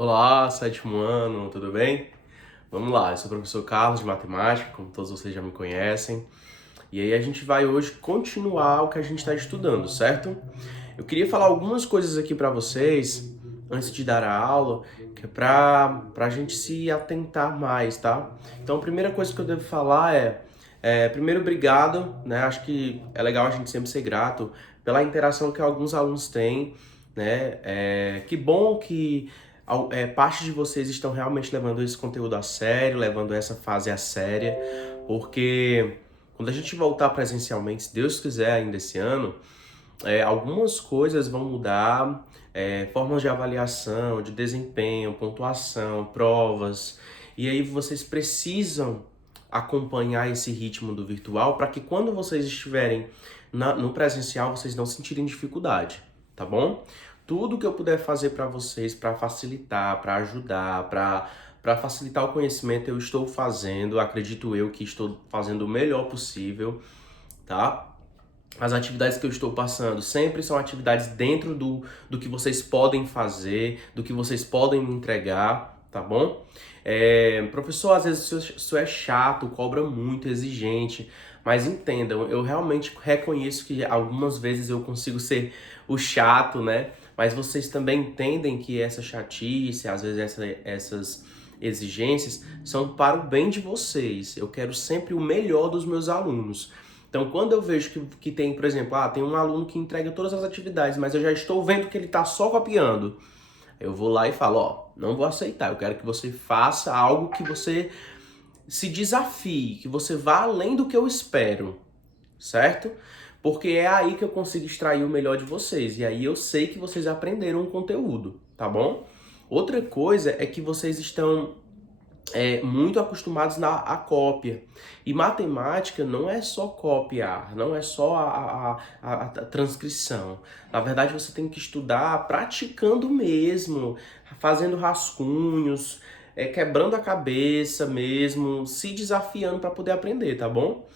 Olá, sétimo ano, tudo bem? Vamos lá, eu sou o professor Carlos de Matemática, como todos vocês já me conhecem. E aí a gente vai hoje continuar o que a gente está estudando, certo? Eu queria falar algumas coisas aqui para vocês, antes de dar a aula, que é para a gente se atentar mais, tá? Então a primeira coisa que eu devo falar primeiro, obrigado, né? Acho que é legal a gente sempre ser grato pela interação que alguns alunos têm, né? Que bom que parte de vocês estão realmente levando esse conteúdo a sério, levando essa fase a séria, porque quando a gente voltar presencialmente, se Deus quiser ainda esse ano, algumas coisas vão mudar, formas de avaliação, de desempenho, pontuação, provas, e aí vocês precisam acompanhar esse ritmo do virtual para que quando vocês estiverem no presencial vocês não sentirem dificuldade, tá bom? Tudo que eu puder fazer para vocês, para facilitar, para ajudar, para facilitar o conhecimento, eu estou fazendo. Acredito eu que estou fazendo o melhor possível, tá? As atividades que eu estou passando sempre são atividades dentro do que vocês podem fazer, do que vocês podem me entregar, tá bom? Professor, às vezes isso é chato, cobra muito, exigente, mas entendam, eu realmente reconheço que algumas vezes eu consigo ser o chato, né? Mas vocês também entendem que essa chatice, às vezes essas exigências, são para o bem de vocês. Eu quero sempre o melhor dos meus alunos. Então, quando eu vejo que tem, por exemplo, tem um aluno que entrega todas as atividades, mas eu já estou vendo que ele está só copiando, eu vou lá e falo, não vou aceitar, eu quero que você faça algo que você se desafie, que você vá além do que eu espero, certo? Porque é aí que eu consigo extrair o melhor de vocês, e aí eu sei que vocês aprenderam o conteúdo, tá bom? Outra coisa é que vocês estão muito acostumados à cópia. E matemática não é só copiar, não é só a transcrição. Na verdade, você tem que estudar praticando mesmo, fazendo rascunhos, quebrando a cabeça mesmo, se desafiando para poder aprender, tá bom?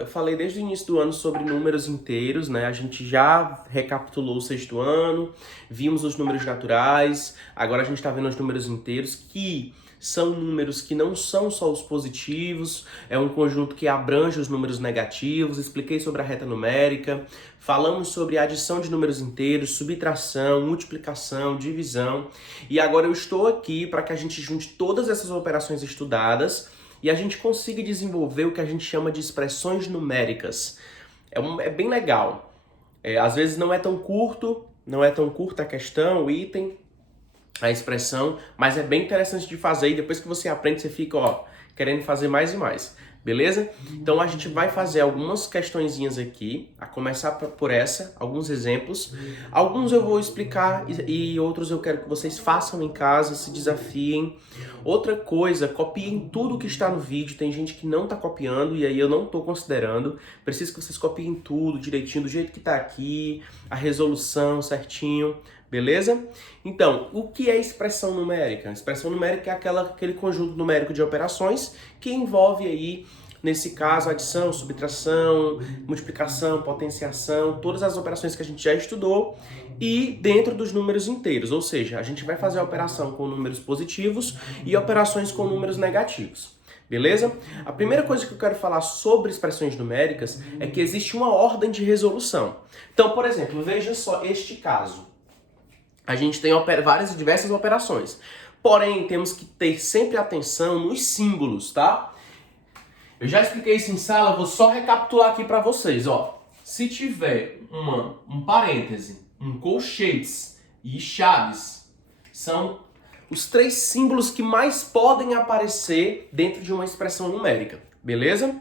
Eu falei desde o início do ano sobre números inteiros, né? A gente já recapitulou o sexto ano, vimos os números naturais, agora a gente está vendo os números inteiros, que são números que não são só os positivos, é um conjunto que abrange os números negativos. Expliquei sobre a reta numérica, falamos sobre adição de números inteiros, subtração, multiplicação, divisão, e agora eu estou aqui para que a gente junte todas essas operações estudadas e a gente consiga desenvolver o que a gente chama de expressões numéricas. É bem legal. Às vezes não é tão curto, não é tão curta a questão, o item, a expressão, mas é bem interessante de fazer e depois que você aprende, você fica, querendo fazer mais e mais. Beleza? Então a gente vai fazer algumas questõezinhas aqui, a começar por essa, alguns exemplos. Alguns eu vou explicar e outros eu quero que vocês façam em casa, se desafiem. Outra coisa, copiem tudo que está no vídeo. Tem gente que não está copiando e aí eu não estou considerando. Preciso que vocês copiem tudo direitinho, do jeito que está aqui, a resolução certinho. Beleza? Então, o que é expressão numérica? Expressão numérica é aquele conjunto numérico de operações que envolve aí, nesse caso, adição, subtração, multiplicação, potenciação, todas as operações que a gente já estudou e dentro dos números inteiros, ou seja, a gente vai fazer a operação com números positivos e operações com números negativos. Beleza? A primeira coisa que eu quero falar sobre expressões numéricas é que existe uma ordem de resolução. Então, por exemplo, veja só este caso. A gente tem várias e diversas operações. Porém, temos que ter sempre atenção nos símbolos, tá? Eu já expliquei isso em sala, vou só recapitular aqui para vocês, Se tiver um parêntese, um colchetes e chaves, são os três símbolos que mais podem aparecer dentro de uma expressão numérica, beleza?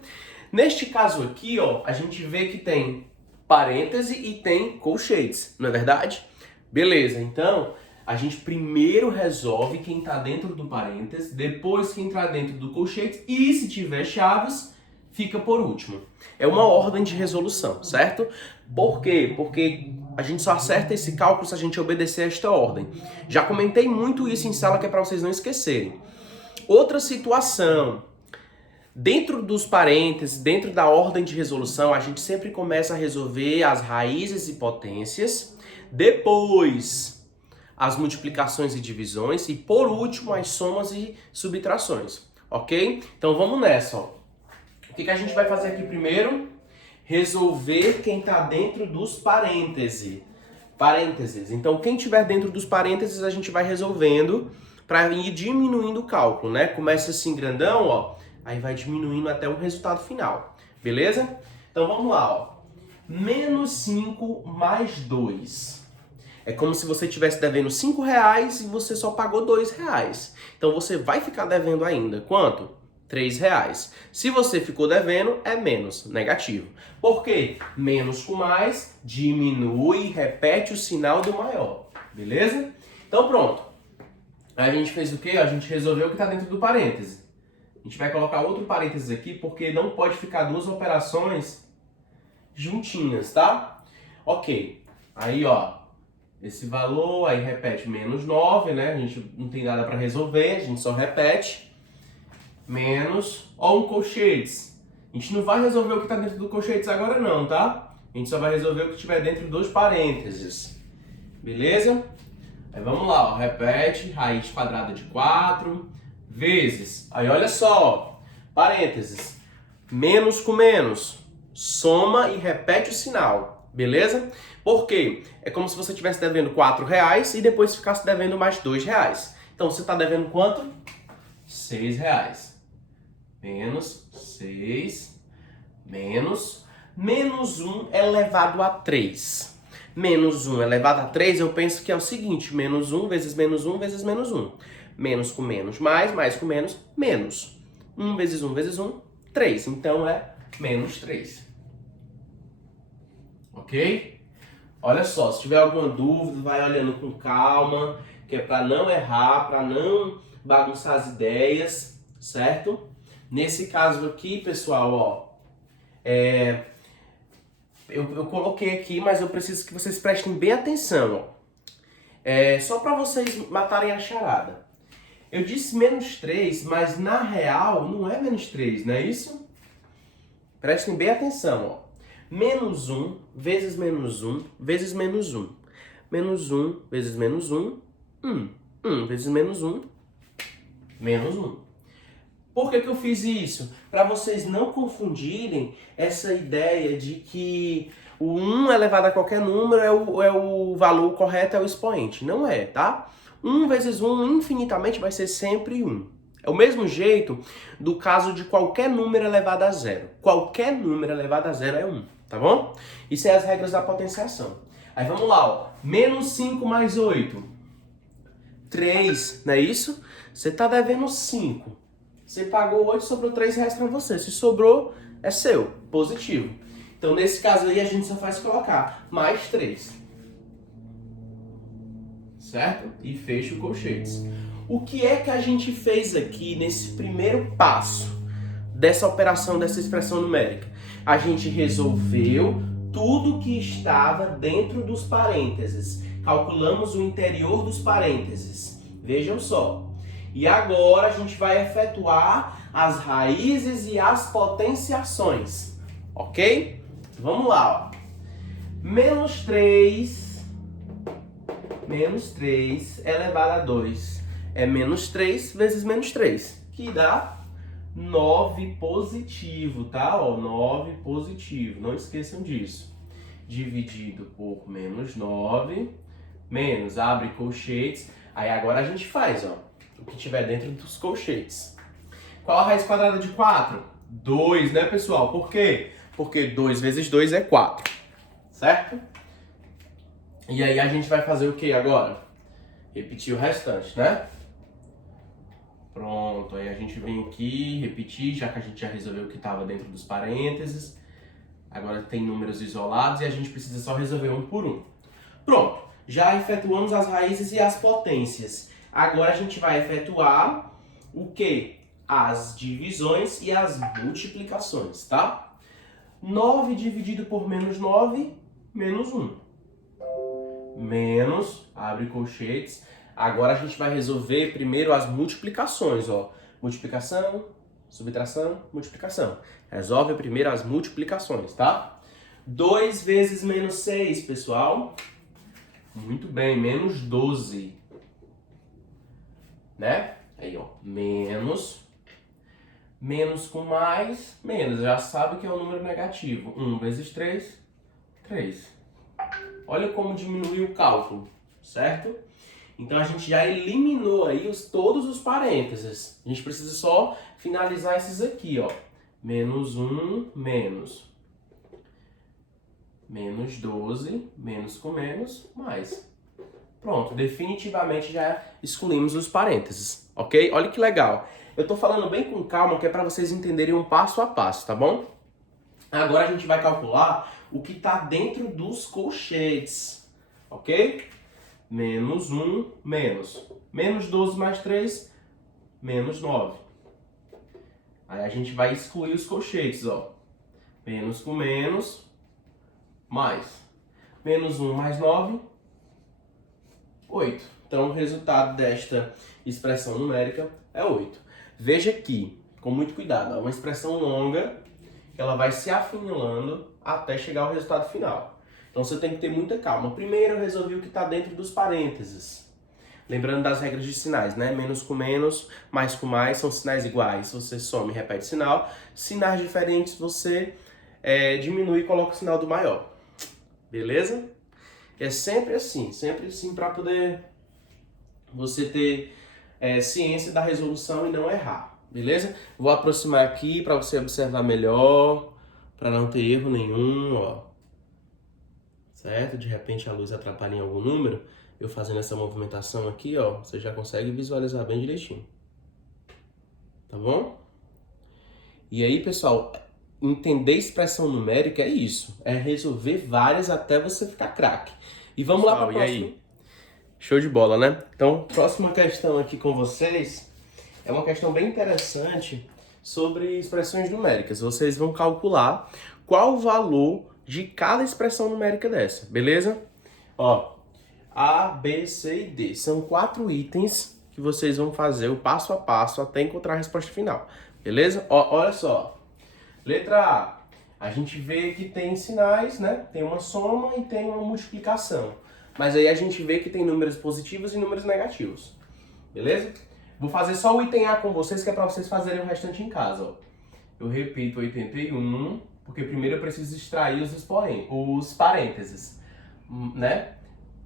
Neste caso aqui, a gente vê que tem parêntese e tem colchetes, não é verdade? Beleza, então a gente primeiro resolve quem está dentro do parênteses, depois quem está dentro do colchete e se tiver chaves, fica por último. É uma ordem de resolução, certo? Por quê? Porque a gente só acerta esse cálculo se a gente obedecer a esta ordem. Já comentei muito isso em sala que é para vocês não esquecerem. Outra situação, dentro dos parênteses, dentro da ordem de resolução, a gente sempre começa a resolver as raízes e potências. Depois, as multiplicações e divisões e, por último, as somas e subtrações, ok? Então vamos nessa, ó. O que a gente vai fazer aqui primeiro? Resolver quem está dentro dos parênteses. Então, quem tiver dentro dos parênteses, a gente vai resolvendo para ir diminuindo o cálculo, né? Começa assim grandão, ó, aí vai diminuindo até o resultado final, beleza? Então vamos lá, ó. Menos 5 mais 2. É como se você estivesse devendo R$5 e você só pagou R$2. Então você vai ficar devendo ainda. Quanto? R$3. Se você ficou devendo, é menos, negativo. Por quê? Menos com mais, diminui, repete o sinal do maior. Beleza? Então pronto. Aí a gente fez o quê? A gente resolveu o que está dentro do parêntese. A gente vai colocar outro parênteses aqui, porque não pode ficar duas operações juntinhas, tá? Ok. Aí, ó. Esse valor, aí repete menos 9, né? A gente não tem nada para resolver, a gente só repete. Menos, ó, um colchetes. A gente não vai resolver o que está dentro do colchetes agora não, tá? A gente só vai resolver o que estiver dentro dos parênteses. Beleza? Aí vamos lá, ó. Repete, raiz quadrada de 4, vezes. Aí olha só, ó. Parênteses. Menos com menos. Soma e repete o sinal. Beleza? Por quê? É como se você estivesse devendo R$4 e depois ficasse devendo mais R$2. Então, você está devendo quanto? R$6. Menos 6, menos 1 elevado a 3. Menos 1 elevado a 3, eu penso que é o seguinte, menos 1 vezes menos 1 vezes menos 1. Menos com menos, mais com menos, menos. 1 vezes 1 vezes 1, 3. Então, é menos 3. Ok? Olha só, se tiver alguma dúvida, vai olhando com calma, que é para não errar, para não bagunçar as ideias, certo? Nesse caso aqui, pessoal, ó, eu coloquei aqui, mas eu preciso que vocês prestem bem atenção, ó. Só para vocês matarem a charada. Eu disse menos 3, mas na real não é menos 3, não é isso? Prestem bem atenção, ó. Menos 1 vezes menos 1 vezes menos 1. Menos 1 vezes menos 1, 1. 1 vezes menos 1, menos 1. Por que eu fiz isso? Para vocês não confundirem essa ideia de que o 1 elevado a qualquer número é o valor correto, é o expoente. Não é, tá? 1 vezes 1 infinitamente vai ser sempre 1. É o mesmo jeito do caso de qualquer número elevado a zero. Qualquer número elevado a zero é 1, tá bom? Isso é as regras da potenciação. Aí vamos lá, ó. Menos 5 mais 8. 3, não é isso? Você tá devendo 5. Você pagou 8, sobrou R$3 para você. Se sobrou, é seu, positivo. Então, nesse caso aí, a gente só faz colocar mais 3. Certo? E fecha o colchetes. O que é que a gente fez aqui nesse primeiro passo dessa operação, dessa expressão numérica? A gente resolveu tudo que estava dentro dos parênteses. Calculamos o interior dos parênteses. Vejam só. E agora a gente vai efetuar as raízes e as potenciações, ok? Vamos lá, ó. Menos 3 elevado a 2 é menos 3 vezes menos 3, que dá 9 positivo, tá? Ó, 9 positivo, não esqueçam disso. Dividido por menos 9, menos, abre colchetes, aí agora a gente faz, ó. O que tiver dentro dos colchetes. Qual a raiz quadrada de 4? 2, né, pessoal? Por quê? Porque 2 vezes 2 é 4, certo? E aí a gente vai fazer o que agora? Repetir o restante, né? Pronto, aí a gente vem aqui, repetir, já que a gente já resolveu o que estava dentro dos parênteses. Agora tem números isolados e a gente precisa só resolver um por um. Pronto, já efetuamos as raízes e as potências. Agora a gente vai efetuar o quê? As divisões e as multiplicações, tá? 9 dividido por menos 9, menos 1. Menos, abre colchetes. Agora a gente vai resolver primeiro as multiplicações, ó. Multiplicação, subtração, multiplicação. Resolve primeiro as multiplicações, tá? 2 vezes menos 6, pessoal. Muito bem, menos 12. Né? Aí, ó, menos. Menos com mais, menos. Já sabe que é um número negativo. 1 vezes 3, 3. Olha como diminuiu o cálculo, certo? Então a gente já eliminou aí todos os parênteses. A gente precisa só finalizar esses aqui, ó. Menos 1, menos. Menos 12, menos com menos, mais. Pronto, definitivamente já excluímos os parênteses, ok? Olha que legal. Eu tô falando bem com calma, que é para vocês entenderem um passo a passo, tá bom? Agora a gente vai calcular o que está dentro dos colchetes, ok? Menos 1, menos. Menos 12 mais 3, menos 9. Aí a gente vai excluir os colchetes, ó. Menos com menos, mais. Menos 1 mais 9, 8. Então o resultado desta expressão numérica é 8. Veja aqui, com muito cuidado, é uma expressão longa, que ela vai se afunilando até chegar ao resultado final. Então você tem que ter muita calma. Primeiro eu resolvi o que está dentro dos parênteses. Lembrando das regras de sinais, né? Menos com menos, mais com mais, são sinais iguais. Você soma e repete sinal. Sinais diferentes, você diminui e coloca o sinal do maior. Beleza? É sempre assim para poder você ter ciência da resolução e não errar. Beleza? Vou aproximar aqui para você observar melhor, para não ter erro nenhum, ó. Certo? De repente a luz atrapalha em algum número, eu fazendo essa movimentação aqui, ó, você já consegue visualizar bem direitinho. Tá bom? E aí, pessoal, entender expressão numérica é isso, é resolver várias até você ficar craque. E vamos lá para a próxima. E aí? Show de bola, né? Então, próxima questão aqui com vocês é uma questão bem interessante sobre expressões numéricas. Vocês vão calcular qual o valor de cada expressão numérica dessa, beleza? Ó, A, B, C e D. São 4 itens que vocês vão fazer o passo a passo até encontrar a resposta final, beleza? Ó, olha só. Letra A gente vê que tem sinais, né? Tem uma soma e tem uma multiplicação. Mas aí a gente vê que tem números positivos e números negativos, beleza? Vou fazer só o item A com vocês, que é para vocês fazerem o restante em casa, ó. Eu repito 81, porque primeiro eu preciso extrair os parênteses, né?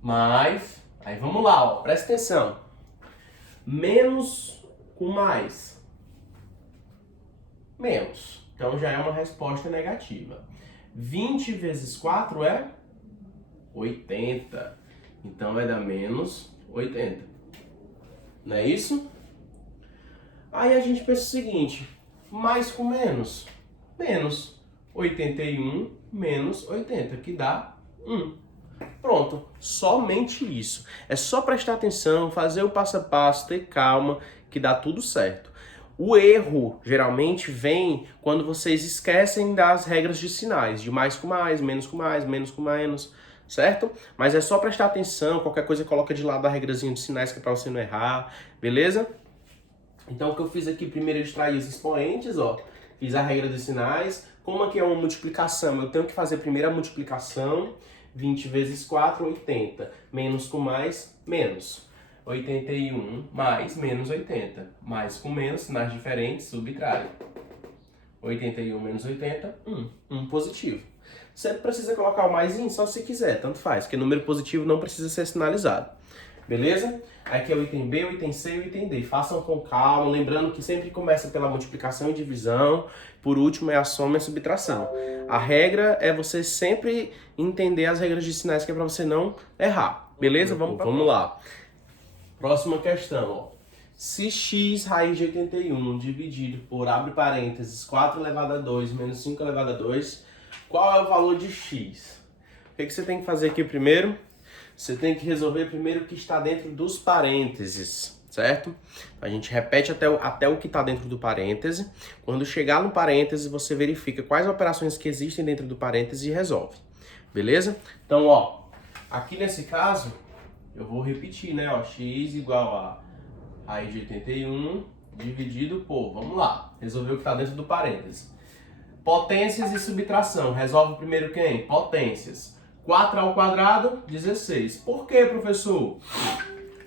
Mais, aí vamos lá, ó, presta atenção. Menos com mais. Menos. Então já é uma resposta negativa. 20 vezes 4 é 80. Então vai dar menos 80. Não é isso? Aí a gente pensa o seguinte, mais com menos, menos 81 menos 80, que dá 1. Pronto, somente isso. É só prestar atenção, fazer o passo a passo, ter calma, que dá tudo certo. O erro, geralmente, vem quando vocês esquecem das regras de sinais, de mais com mais, menos com mais, menos com menos, certo? Mas é só prestar atenção, qualquer coisa coloca de lado a regrazinha de sinais que é para você não errar, beleza? Então o que eu fiz aqui, primeiro eu extraí os expoentes, ó, fiz a regra dos sinais. Como aqui é uma multiplicação, eu tenho que fazer primeiro a multiplicação, 20 vezes 4, 80, menos com mais, menos. 81 mais menos 80, mais com menos, sinais diferentes, subtrai. 81 menos 80, 1 positivo. Você precisa colocar o mais só se quiser, tanto faz, porque número positivo não precisa ser sinalizado. Beleza? Aqui é o item B, o item C e o item D. Façam com calma, lembrando que sempre começa pela multiplicação e divisão, por último é a soma e a subtração. A regra é você sempre entender as regras de sinais, que é para você não errar. Beleza? Vamos lá. Próxima questão, ó. Se x raiz de 81 dividido por, abre parênteses, 4 elevado a 2 menos 5 elevado a 2, qual é o valor de x? O que você tem que fazer aqui primeiro? Você tem que resolver primeiro o que está dentro dos parênteses, certo? A gente repete até o que está dentro do parêntese. Quando chegar no parêntese, você verifica quais operações que existem dentro do parêntese e resolve. Beleza? Então, ó, aqui nesse caso, eu vou repetir, né? Ó, x igual a raiz de 81 dividido por, vamos lá, resolver o que está dentro do parêntese. Potências e subtração. Resolve primeiro quem? Potências. 4 ao quadrado, 16. Por quê, professor?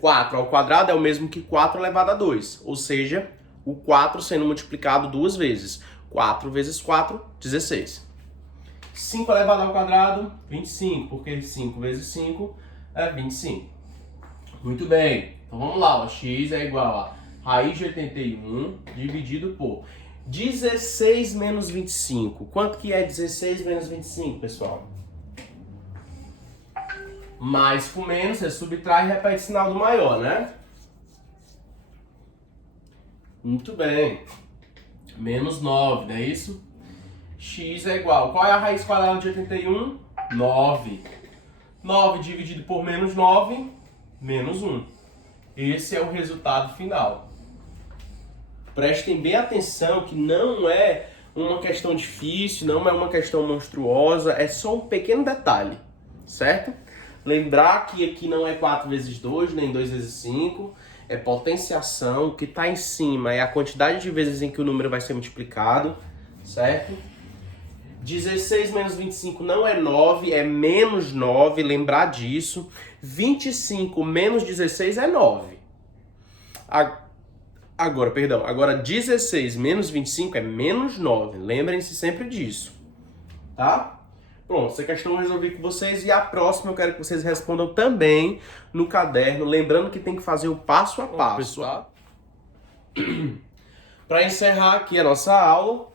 4 ao quadrado é o mesmo que 4 elevado a 2, ou seja, o 4 sendo multiplicado 2 vezes. 4 vezes 4, 16. 5 elevado ao quadrado, 25, porque 5 vezes 5 é 25. Muito bem, então vamos lá, ó. X é igual a raiz de 81 dividido por 16 menos 25. Quanto que é 16 menos 25, pessoal? Mais com menos, você subtrai e repete o sinal do maior, né? Muito bem. Menos 9, não é isso? X é igual. Qual é a raiz quadrada de 81? 9. 9 dividido por menos 9, menos 1. Esse é o resultado final. Prestem bem atenção que não é uma questão difícil, não é uma questão monstruosa, é só um pequeno detalhe, certo? Lembrar que aqui não é 4 vezes 2, nem 2 vezes 5, é potenciação, o que está em cima é a quantidade de vezes em que o número vai ser multiplicado, certo? 16 menos 25 não é 9, é menos 9, lembrar disso. 25 menos 16 é 9. Agora 16 menos 25 é menos 9, lembrem-se sempre disso, tá? Pronto, essa questão eu resolvi com vocês e a próxima eu quero que vocês respondam também no caderno, lembrando que tem que fazer o passo a passo, pessoal. Para encerrar aqui a nossa aula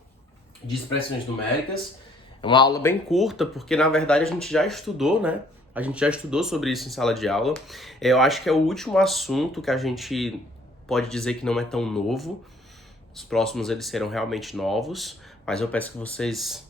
de expressões numéricas, é uma aula bem curta, porque na verdade a gente já estudou, né? A gente já estudou sobre isso em sala de aula. Eu acho que é o último assunto que a gente pode dizer que não é tão novo. Os próximos eles serão realmente novos, mas eu peço que vocês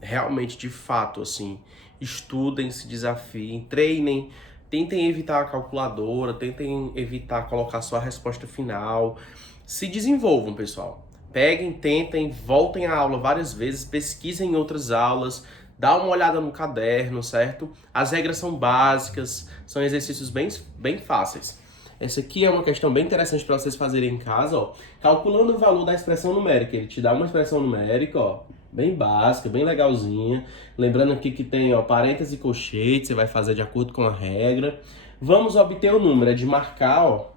realmente, de fato, assim, estudem, se desafiem, treinem, tentem evitar a calculadora, tentem evitar colocar só a resposta final. Se desenvolvam, pessoal. Peguem, tentem, voltem à aula várias vezes, pesquisem em outras aulas, dá uma olhada no caderno, certo? As regras são básicas, são exercícios bem fáceis. Essa aqui é uma questão bem interessante para vocês fazerem em casa, ó. Calculando o valor da expressão numérica. Ele te dá uma expressão numérica, ó, bem básica, bem legalzinha. Lembrando aqui que tem, ó, parênteses e colchete, você vai fazer de acordo com a regra. Vamos obter o número, é de marcar, ó.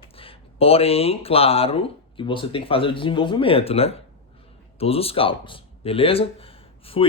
Porém, claro que você tem que fazer o desenvolvimento, né? Todos os cálculos, beleza? Fui!